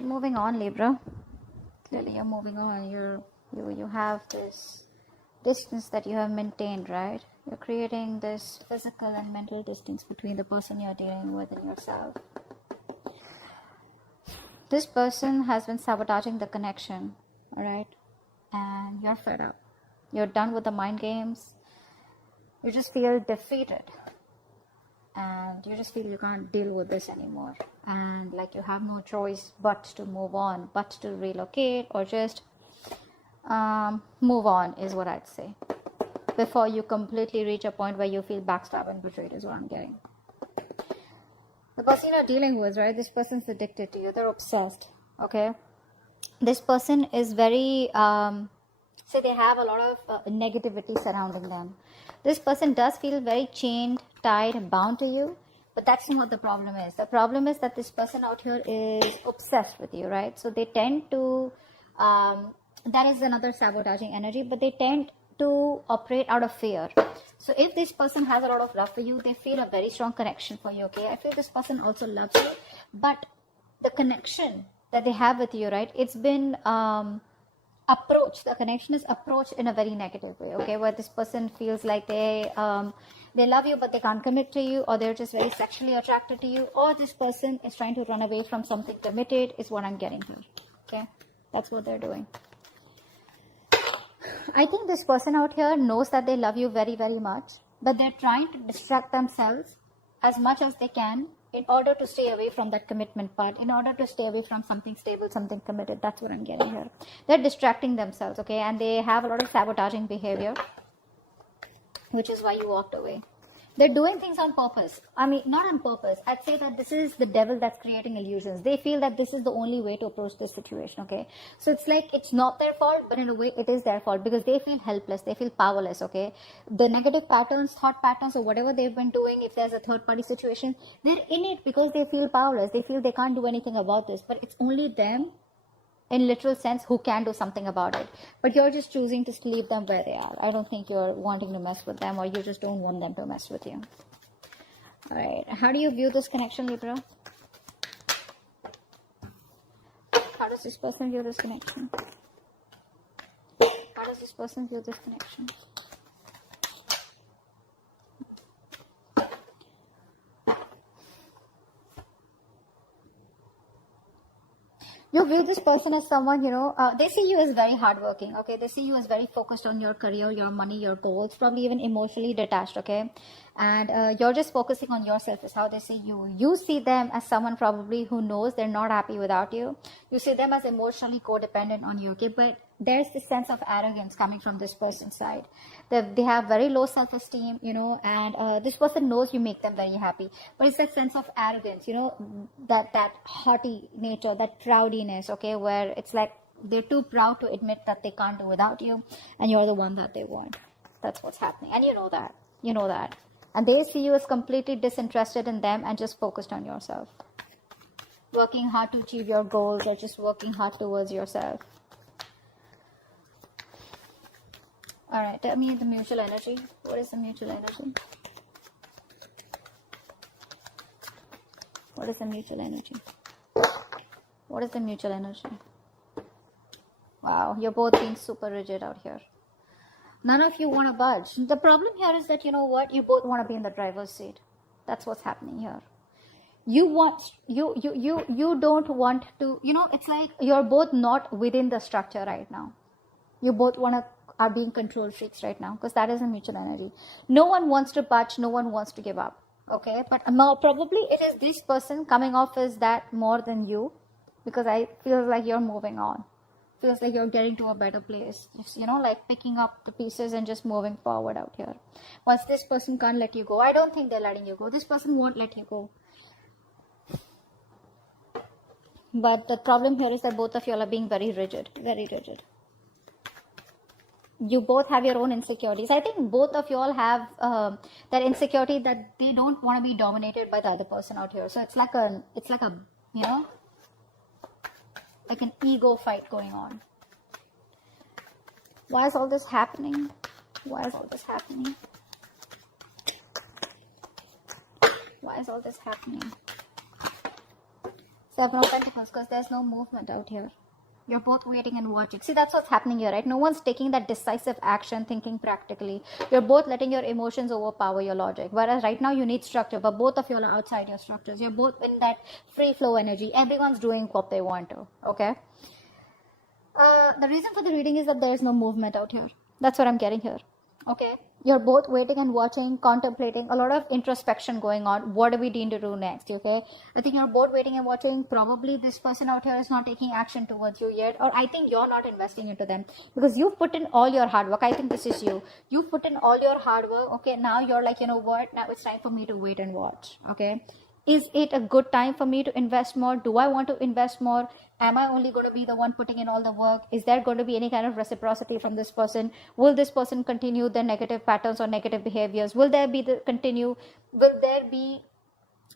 Moving on, Libra. Clearly you're moving on. You have this distance that you have maintained, right? You're creating this physical and mental distance between the person you're dealing with and yourself. This person has been sabotaging the connection, all right? And you're fed up. You're done with the mind games. You just feel defeated. And you just feel you can't deal with this anymore. And like you have no choice but to move on, but to relocate or just move on is what I'd say. Before you completely reach a point where you feel backstabbed and betrayed is what I'm getting. The person you're dealing with, right? This person's addicted to you. They're obsessed, okay? This person is very, say they have a lot of negativity surrounding them. This person does feel very chained, tied, bound to you. But that's not what the problem is. The problem is that this person out here is obsessed with you, right? So they tend to, that is another sabotaging energy, but they tend to operate out of fear. So if this person has a lot of love for you, they feel a very strong connection for you, okay? I feel this person also loves you, but the connection that they have with you, right? It's been approached. The connection is approached in a very negative way, okay? Where this person feels like they love you, but they can't commit to you, or they're just very sexually attracted to you, or this person is trying to run away from something committed, is what I'm getting here, okay? That's what they're doing. I think this person out here knows that they love you very, very much, but they're trying to distract themselves as much as they can in order to stay away from that commitment part, in order to stay away from something stable, something committed. That's what I'm getting here. They're distracting themselves, okay? And they have a lot of sabotaging behavior, which is why you walked away. They're doing things on purpose. I mean, not on purpose. I'd say that this is the devil that's creating illusions. They feel that this is the only way to approach this situation, okay? So it's like it's not their fault, but in a way it is their fault because they feel helpless. They feel powerless, okay? The negative patterns, thought patterns, or whatever they've been doing, if there's a third-party situation, they're in it because they feel powerless. They feel they can't do anything about this, but it's only them, in literal sense, who can do something about it. But you're just choosing to leave them where they are. I don't think you're wanting to mess with them, or you just don't want them to mess with you. All right. How do you view this connection, Libra? How does this person view this connection? How does this person view this connection? You view this person as someone, they see you as very hardworking, okay? They see you as very focused on your career, your money, your goals, probably even emotionally detached, okay? And you're just focusing on yourself is how they see you. You see them as someone probably who knows they're not happy without you. You see them as emotionally codependent on you, okay? But there's this sense of arrogance coming from this person's side. They have very low self-esteem, and this person knows you make them very happy. But it's that sense of arrogance, that haughty nature, that proudiness, okay, where it's like they're too proud to admit that they can't do without you, and you're the one that they want. That's what's happening. And you know that. And they see you as completely disinterested in them and just focused on yourself. Working hard to achieve your goals or just working hard towards yourself. All right, tell me the mutual energy. What is the mutual energy? What is the mutual energy? What is the mutual energy? Wow, you're both being super rigid out here. None of you want to budge. The problem here is that, you know what? You both want to be in the driver's seat. That's what's happening here. You don't want to, it's like you're both not within the structure right now. You both are being control freaks right now because that is a mutual energy. No one wants to budge. No one wants to give up. Okay. But probably it is this person coming off as that more than you, because I feel like you're moving on. Feels like you're getting to a better place. Just, like picking up the pieces and just moving forward out here. Once this person can't let you go, I don't think they're letting you go. This person won't let you go. But the problem here is that both of you all are being very rigid. Very rigid. You both have your own insecurities. I think both of you all have that insecurity that they don't want to be dominated by the other person out here. So it's like a like an ego fight going on. Why is all this happening? Why is all this happening? Why is all this happening? Seven of Pentacles, because there's no movement out here. You're both waiting and watching. See, that's what's happening here, right? No one's taking that decisive action, thinking practically. You're both letting your emotions overpower your logic. Whereas right now you need structure, but both of you are outside your structures. You're both in that free flow energy. Everyone's doing what they want to, okay? The reason for the reading is that there is no movement out here. That's what I'm getting here, okay? You're both waiting and watching, contemplating, a lot of introspection going on. What do we need to do next, okay? I think you're both waiting and watching. Probably this person out here is not taking action towards you yet, or I think you're not investing into them because you've put in all your hard work. I think this is you. You've put in all your hard work, okay? Now you're like, you know what? Now it's time for me to wait and watch, okay? Is it a good time for me to invest more? Do I want to invest more? Am I only going to be the one putting in all the work? Is there going to be any kind of reciprocity from this person? Will this person continue their negative patterns or negative behaviors? Will there be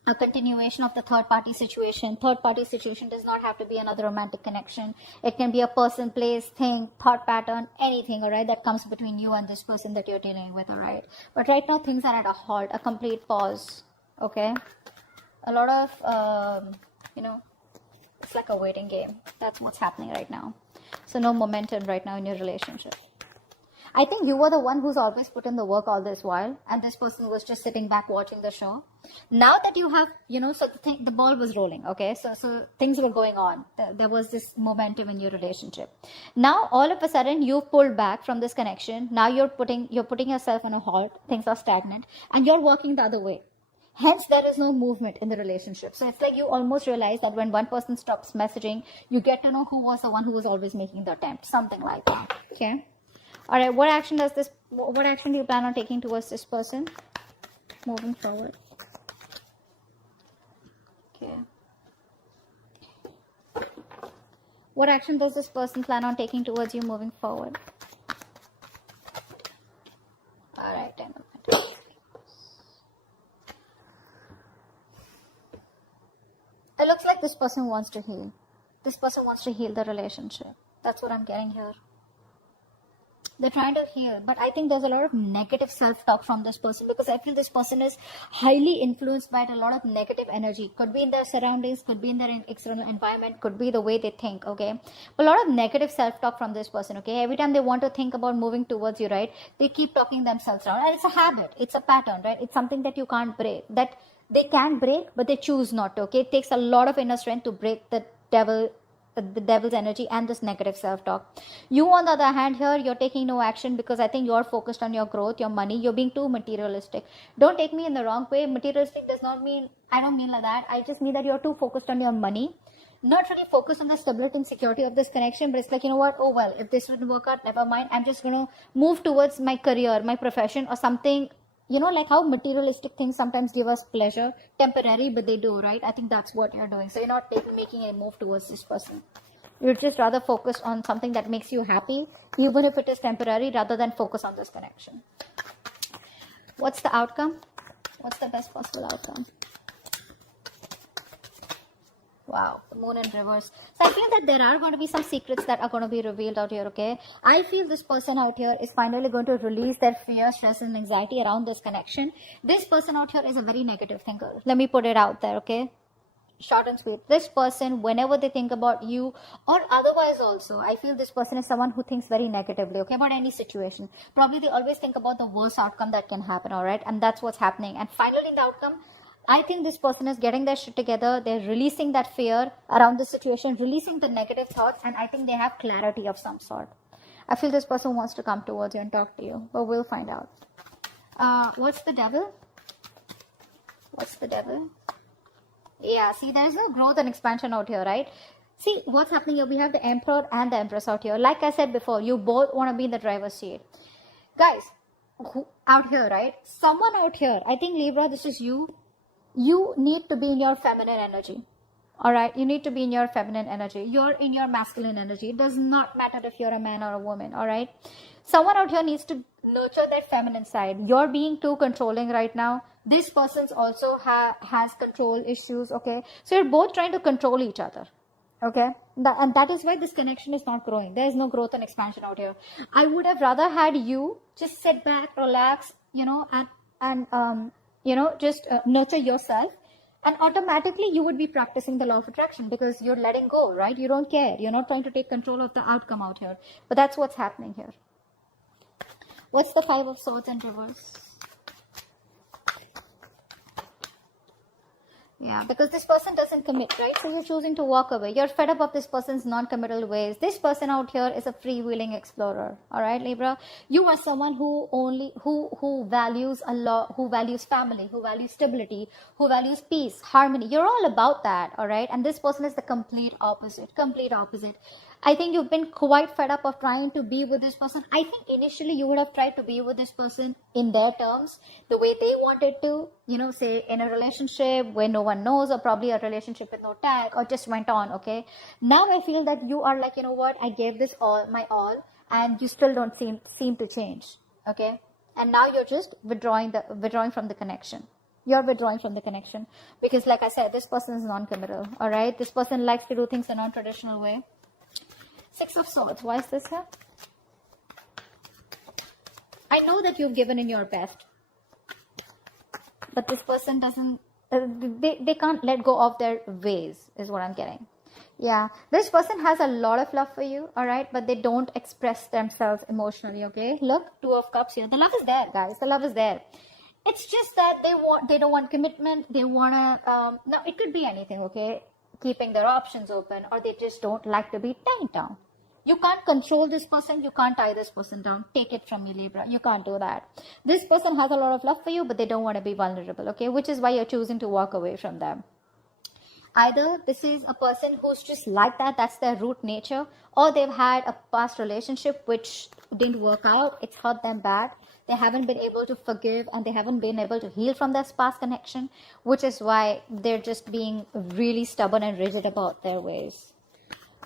a continuation of the third party situation? Third party situation does not have to be another romantic connection. It can be a person, place, thing, thought pattern, anything, all right, that comes between you and this person that you're dealing with, all right? But right now things are at a halt, a complete pause, okay? A lot of, it's like a waiting game. That's what's happening right now. So no momentum right now in your relationship. I think you were the one who's always put in the work all this while, and this person was just sitting back watching the show. Now that you have, so the ball was rolling, okay? So things were going on. There was this momentum in your relationship. Now, all of a sudden, you've pulled back from this connection. Now you're putting yourself on a halt. Things are stagnant, and you're working the other way. Hence, there is no movement in the relationship. So it's like you almost realize that when one person stops messaging, you get to know who was the one who was always making the attempt. Something like that. Okay. All right. What action do you plan on taking towards this person? Moving forward. Okay. What action does this person plan on taking towards you moving forward? All right. It looks like this person wants to heal. This person wants to heal the relationship. That's what I'm getting here. They're trying to heal, but I think there's a lot of negative self-talk from this person because I feel this person is highly influenced by a lot of negative energy. Could be in their surroundings, could be in their external environment, could be the way they think, okay? A lot of negative self-talk from this person, okay? Every time they want to think about moving towards you, right? They keep talking themselves down. And it's a habit. It's a pattern, right? It's something that you can't break. That they can break, but they choose not to, okay? It takes a lot of inner strength to break the devil's energy and this negative self-talk. You, on the other hand, here, you're taking no action because I think you're focused on your growth, your money. You're being too materialistic. Don't take me in the wrong way. Materialistic does not mean, I don't mean like that. I just mean that you're too focused on your money. Not really focused on the stability and security of this connection, but it's like, you know what? Oh, well, if this wouldn't work out, never mind. I'm just going to move towards my career, my profession or something. Like how materialistic things sometimes give us pleasure, temporary, but they do, right? I think that's what you're doing. So you're not making a move towards this person. You're just rather focused on something that makes you happy, even if it is temporary, rather than focus on this connection. What's the outcome? What's the best possible outcome? Wow, the moon in reverse. So I feel that there are going to be some secrets that are going to be revealed out here, okay? I feel this person out here is finally going to release their fear, stress, and anxiety around this connection. This person out here is a very negative thinker. Let me put it out there, okay? Short and sweet. This person, whenever they think about you or otherwise also, I feel this person is someone who thinks very negatively, okay, about any situation. Probably they always think about the worst outcome that can happen, all right? And that's what's happening. And finally, in the outcome, I think this person is getting their shit together. They're releasing that fear around the situation, releasing the negative thoughts, and I think they have clarity of some sort. I feel this person wants to come towards you and talk to you, but we'll find out. What's the devil? What's the devil? Yeah, see, there's no growth and expansion out here, right? See, what's happening here? We have the Emperor and the Empress out here. Like I said before, you both want to be in the driver's seat. Guys, out here, right? Someone out here, I think Libra, this is you. You need to be in your feminine energy. All right. You need to be in your feminine energy. You're in your masculine energy. It does not matter if you're a man or a woman. All right. Someone out here needs to nurture that feminine side. You're being too controlling right now. This person's also has control issues. Okay. So you're both trying to control each other. Okay. And that is why this connection is not growing. There is no growth and expansion out here. I would have rather had you just sit back, relax, and just nurture yourself And automatically you would be practicing the law of attraction because you're letting go, right? You don't care. You're not trying to take control of the outcome out here. But that's what's happening here. What's the Five of Swords in reverse? Yeah, because this person doesn't commit, right? So you're choosing to walk away. You're fed up of this person's non-committal ways. This person out here is a freewheeling explorer. All right, Libra? You are someone who who values a lot, who values family, who values stability, who values peace, harmony. You're all about that, all right? And this person is the complete opposite, complete opposite. I think you've been quite fed up of trying to be with this person. I think initially you would have tried to be with this person in their terms, the way they wanted to, you know, say in a relationship where no one knows, or probably a relationship with no tag, or just went on, okay? Now I feel that you are like, you know what, I gave this all, my all, and you still don't seem to change, okay? And now you're just withdrawing from the connection. You're withdrawing from the connection because, like I said, this person is non-committal, all right? This person likes to do things a non-traditional way. Six of Swords. Why is this here? I know that you've given in your best, but this person doesn't, they can't let go of their ways, is what I'm getting. Yeah, this person has a lot of love for you, all right, but they don't express themselves emotionally, okay? Look, Two of Cups here. The love is there, guys. The love is there. It's just that they don't want commitment. They want to, no, it could be anything, okay? Keeping their options open, or they just don't like to be tied down. You can't control this person. You can't tie this person down. Take it from me, Libra. You can't do that. This person has a lot of love for you, but they don't want to be vulnerable, okay? Which is why you're choosing to walk away from them. Either this is a person who's just like that, that's their root nature, or they've had a past relationship which didn't work out. It's hurt them bad. They haven't been able to forgive, and they haven't been able to heal from their past connection, which is why they're just being really stubborn and rigid about their ways.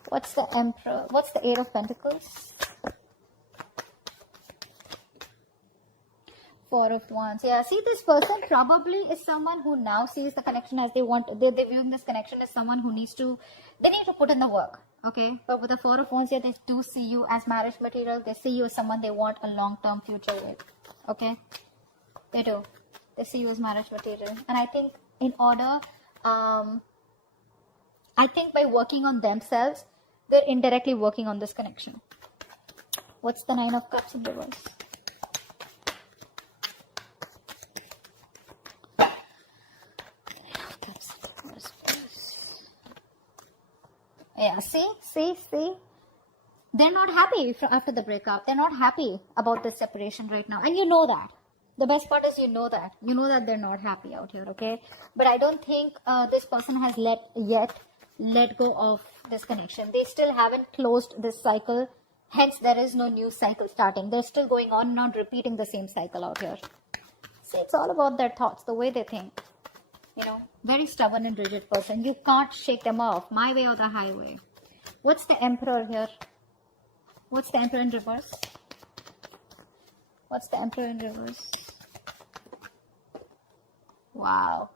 What's the Emperor? What's the Eight of Pentacles? Four of Wands. Yeah, see, this person probably is someone who now sees the connection as they want. They're viewing this connection as someone who needs to, they need to put in the work, okay? But with the Four of Wands here, they do see you as marriage material. They see you as someone they want a long-term future with, okay? They do. They see you as marriage material. And I think in order, I think by working on themselves, they're indirectly working on this connection. What's the Nine of Cups in reverse? Yeah, see. They're not happy after the breakup. They're not happy about this separation right now. And you know that. The best part is you know that. You know that they're not happy out here, okay? But I don't think this person has let go of this connection. They still haven't closed this cycle. Hence, there is no new cycle starting. They're still going on and on, repeating the same cycle out here. See, it's all about their thoughts, the way they think. You know, very stubborn and rigid person. You can't shake them off. My way or the highway. What's the Emperor here? What's the Emperor in reverse? What's the Emperor in reverse? Wow.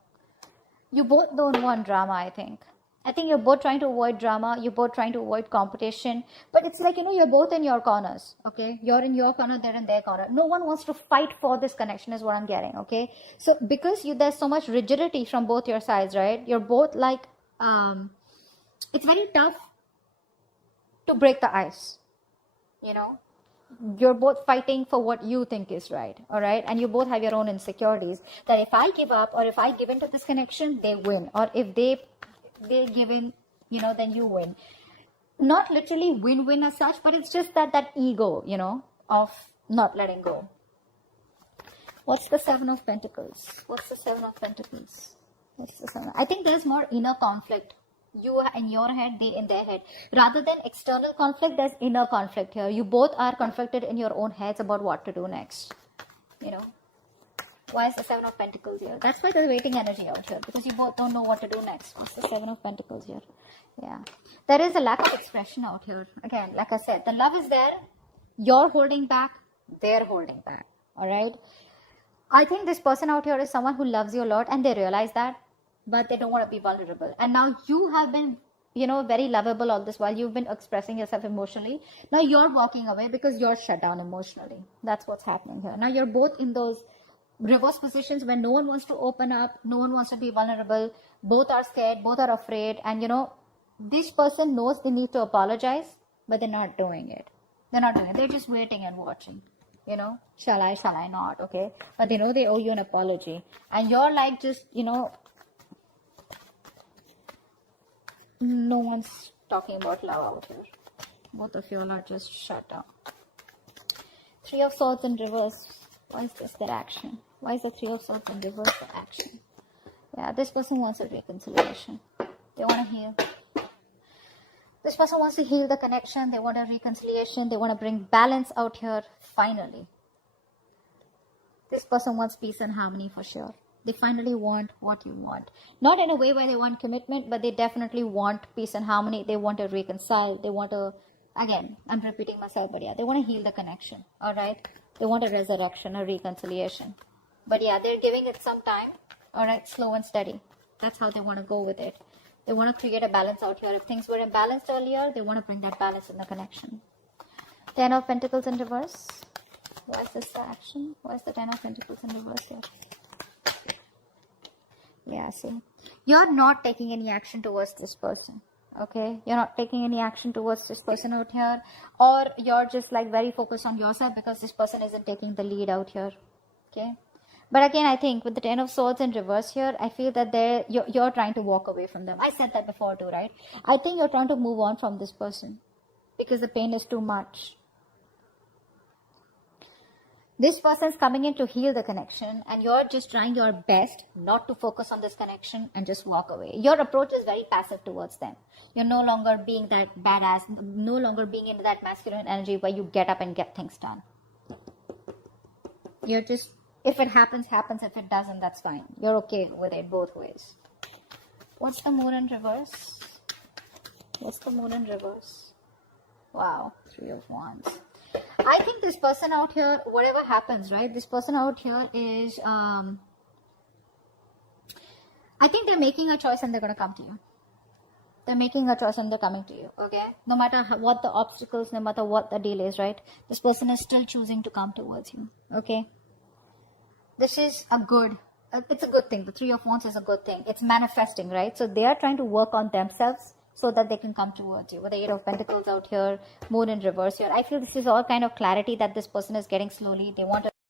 You both don't want drama, I think. I think you're both trying to avoid drama. You're both trying to avoid competition. But it's like, you know, you're both in your corners, okay? You're in your corner, they're in their corner. No one wants to fight for this connection is what I'm getting, okay? So because there's so much rigidity from both your sides, right? You're both like, it's very tough to break the ice, you know? You're both fighting for what you think is right, all right? And you both have your own insecurities that if I give up or if I give into this connection, they win. Or if they give in, you know, then you win. Not literally win-win as such, but it's just that ego, you know, of not letting go. What's the Seven of Pentacles? What's the Seven of Pentacles? What's the Seven? I think there's more inner conflict. You in your head, they in their head. Rather than external conflict, there's inner conflict here. You both are conflicted in your own heads about what to do next. You know. Why is the Seven of Pentacles here? That's why there's waiting energy out here. Because you both don't know what to do next. What's the Seven of Pentacles here? Yeah. There is a lack of expression out here. Again, like I said, the love is there. You're holding back. They're holding back. Alright? I think this person out here is someone who loves you a lot. And they realize that. But they don't want to be vulnerable. And now you have been, you know, very lovable all this while. You've been expressing yourself emotionally. Now you're walking away because you're shut down emotionally. That's what's happening here. Now you're both in those reverse positions when no one wants to open up, no one wants to be vulnerable, both are scared, both are afraid, and this person knows they need to apologize, but they're not doing it. They're just waiting and watching. Shall I not? Okay. But they know they owe you an apology. And you're like just, no one's talking about love out here. Both of you all are just shut down. Three of Swords in reverse. Why is this their action? Why is the Three of Swords in reverse their action? Yeah, this person wants a reconciliation. They want to heal. This person wants to heal the connection. They want a reconciliation. They want to bring balance out here, finally. This person wants peace and harmony for sure. They finally want what you want. Not in a way where they want commitment, but they definitely want peace and harmony. They want to reconcile. They want to, again, I'm repeating myself, but yeah, they want to heal the connection. All right? They want a resurrection, a reconciliation. But yeah, they're giving it some time. All right? Slow and steady. That's how they want to go with it. They want to create a balance out here. If things were imbalanced earlier, they want to bring that balance in the connection. Ten of Pentacles in reverse. Why is this the action? Why is the Ten of Pentacles in reverse here? Yeah, see. You're not taking any action towards this person. Okay? You're not taking any action towards this person out here. Or you're just like very focused on yourself because this person isn't taking the lead out here. Okay? But again, I think with the Ten of Swords in reverse here, I feel that you're trying to walk away from them. I said that before too, right? I think you're trying to move on from this person because the pain is too much. This person's coming in to heal the connection, and you're just trying your best not to focus on this connection and just walk away. Your approach is very passive towards them. You're no longer being that badass, no longer being in that masculine energy where you get up and get things done. You're just, if it happens, happens. If it doesn't, that's fine. You're okay with it both ways. What's the Moon in reverse? What's the Moon in reverse? Wow, Three of Wands. I think this person out here, whatever happens, right? This person out here is, I think they're making a choice and they're going to come to you. They're making a choice and they're coming to you, okay? No matter what the obstacles, no matter what the delays, right? This person is still choosing to come towards you, okay? This is it's a good thing. The Three of Wands is a good thing. It's manifesting, right? So they are trying to work on themselves so that they can come towards you. With the Eight of Pentacles out here, Moon in reverse here. I feel this is all kind of clarity that this person is getting slowly. They want